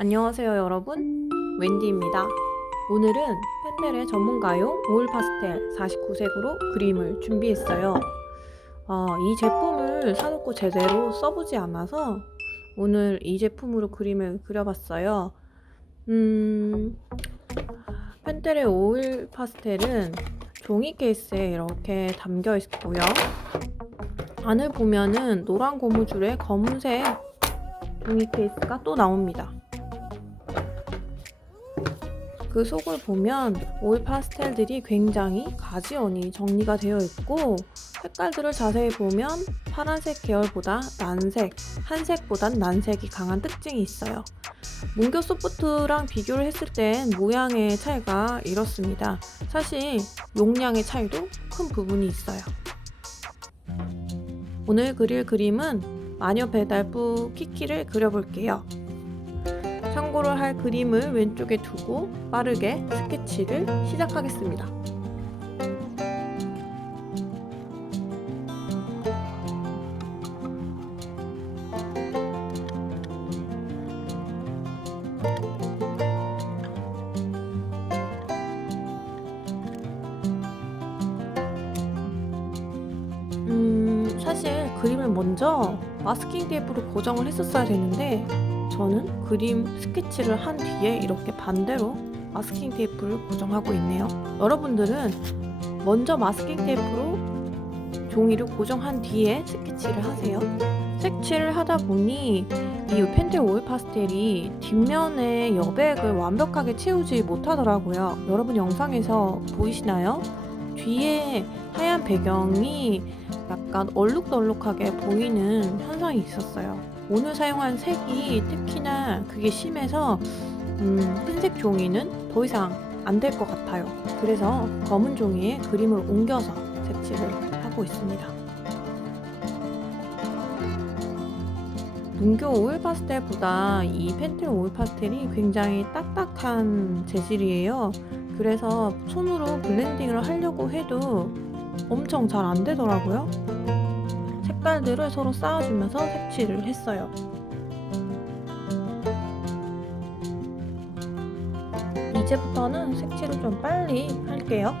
안녕하세요 여러분, 웬디입니다. 오늘은 펜텔의 전문가용 오일 파스텔 49색으로 그림을 준비했어요. 이 제품을 사놓고 제대로 써보지 않아서 오늘 이 제품으로 그림을 그려봤어요. 펜텔의 오일 파스텔은 종이 케이스에 이렇게 담겨 있고요. 안을 보면은 노란 고무줄에 검은색 종이 케이스가 또 나옵니다. 그 속을 보면 오일 파스텔들이 굉장히 가지런히 정리가 되어 있고, 색깔들을 자세히 보면 파란색 계열보다 난색, 한색보단 난색이 강한 특징이 있어요. 문교 소프트랑 비교를 했을 땐 모양의 차이가 이렇습니다. 사실 용량의 차이도 큰 부분이 있어요. 오늘 그릴 그림은 마녀 배달부 키키를 그려볼게요. 참고를 할 그림을 왼쪽에 두고 빠르게 스케치를 시작하겠습니다. 사실 그림을 먼저 마스킹 테이프로 고정을 했었어야 되는데, 저는 그림 스케치를 한 뒤에 이렇게 반대로 마스킹 테이프를 고정하고 있네요. 여러분들은 먼저 마스킹 테이프로 종이를 고정한 뒤에 스케치를 하세요. 색칠을 하다 보니 이 펜텔 오일 파스텔이 뒷면의 여백을 완벽하게 채우지 못하더라고요. 여러분 영상에서 보이시나요? 뒤에 하얀 배경이 약간 얼룩덜룩하게 보이는 현상이 있었어요. 오늘 사용한 색이 특히나 그게 심해서 흰색 종이는 더 이상 안 될 것 같아요. 그래서 검은 종이에 그림을 옮겨서 색칠을 하고 있습니다. 문교 오일 파스텔보다 이 펜텔 오일 파스텔이 굉장히 딱딱한 재질이에요. 그래서 손으로 블렌딩을 하려고 해도 엄청 잘 안 되더라고요. 색깔들을 서로 쌓아주면서 색칠을 했어요. 이제부터는 색칠을 좀 빨리 할게요.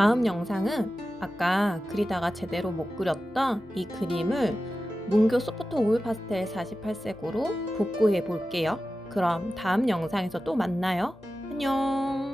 다음 영상은 아까 그리다가 제대로 못 그렸던 이 그림을 문교 소프트 오일 파스텔 48색으로 복구해 볼게요. 그럼 다음 영상에서 또 만나요. 안녕.